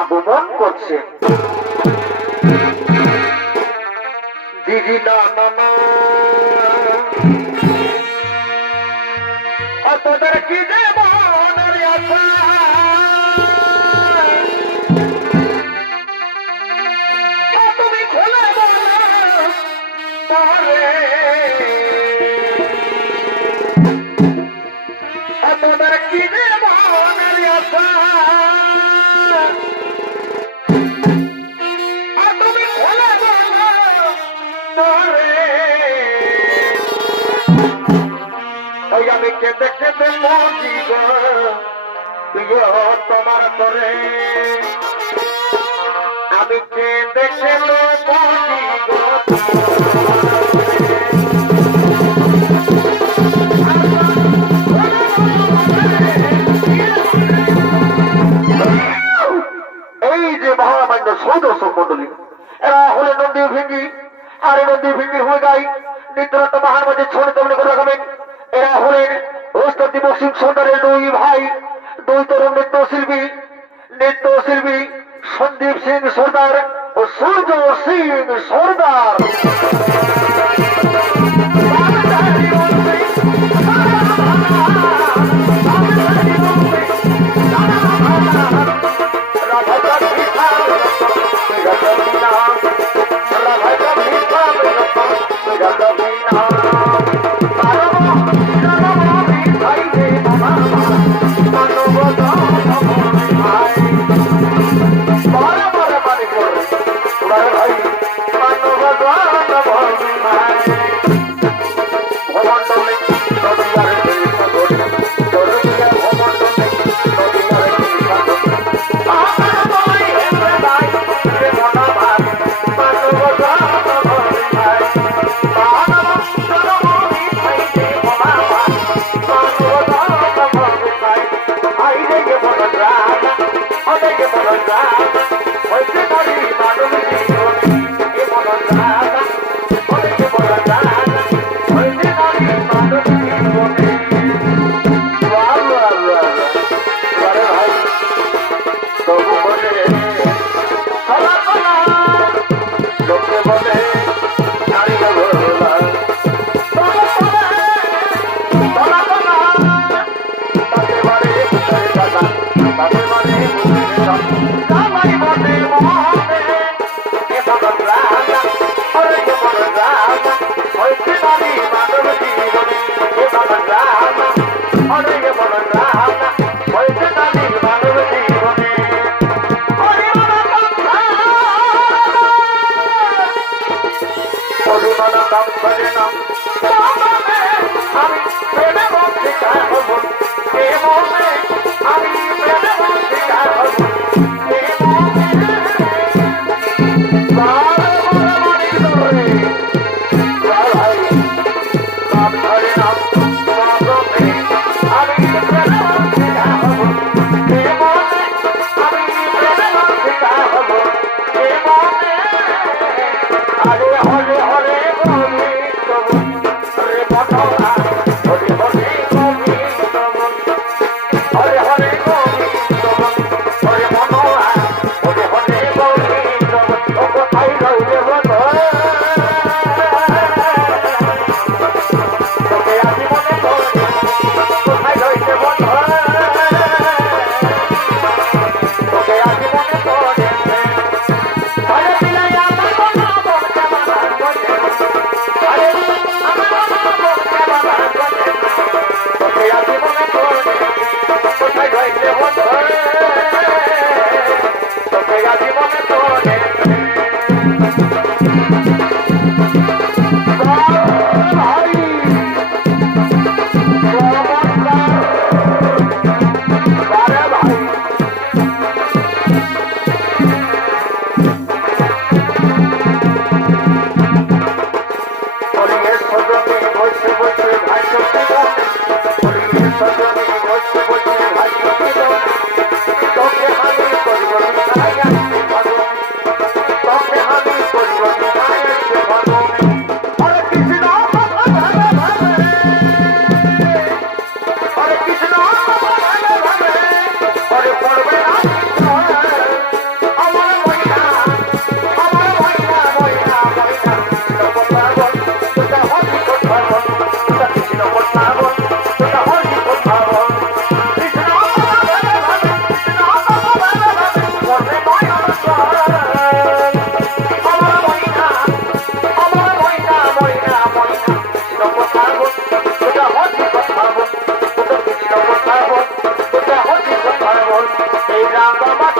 আগমন করছে। দিদি না না অতদের কি যে মনের আর তুমি খুলে তারে ওই আমি কেঁদে কেঁদে মজি তোমার তরে আমি কেঁদে কেঁদে মজি গো। আর এই হয়ে যায়। নিত্যরত্ন মহান মধ্যে ছড়ে তেমনি করে রাখবেন। এরা হলেন ওস্তাদ দিবস সিং সর্দারের দুই ভাই, দুই তরুণ নৃত্যশিল্পী। নৃত্যশিল্পী সন্দীপ সিং সর্দার ও সূর্য Singh Sardar. Everybody, toda a Ram বাবা